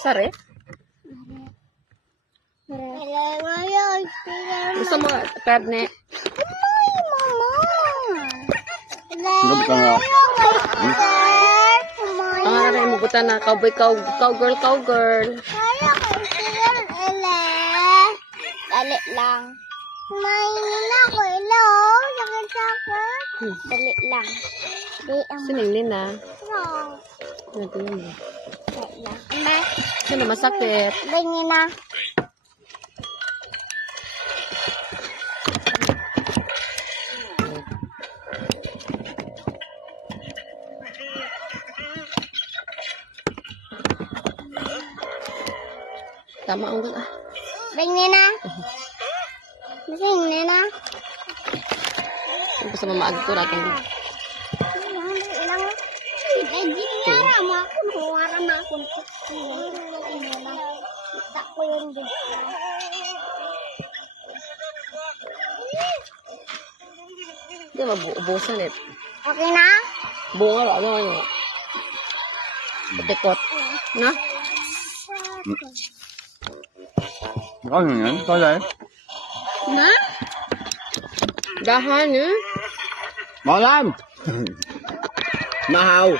Sari? Gusto mo karne? Ang aray mo buta na cowboy, cowgirl. Dali lang. Kumain na ako, hello. Sakit. Dali lang. Siningnin na. Wow. Natin mo. Dali lang. Amba. Sino masakit? Ganyan na. Tama ang gula. Ganyan na. Ganyan na. Kung gusto mo maagto natin. Hindi mabuubusan eh. Okay na? Bunga ba? Ano ano? Patikot. Na? Ano yan? Kaya eh? Na? Dahan eh. Malam! Mahaw!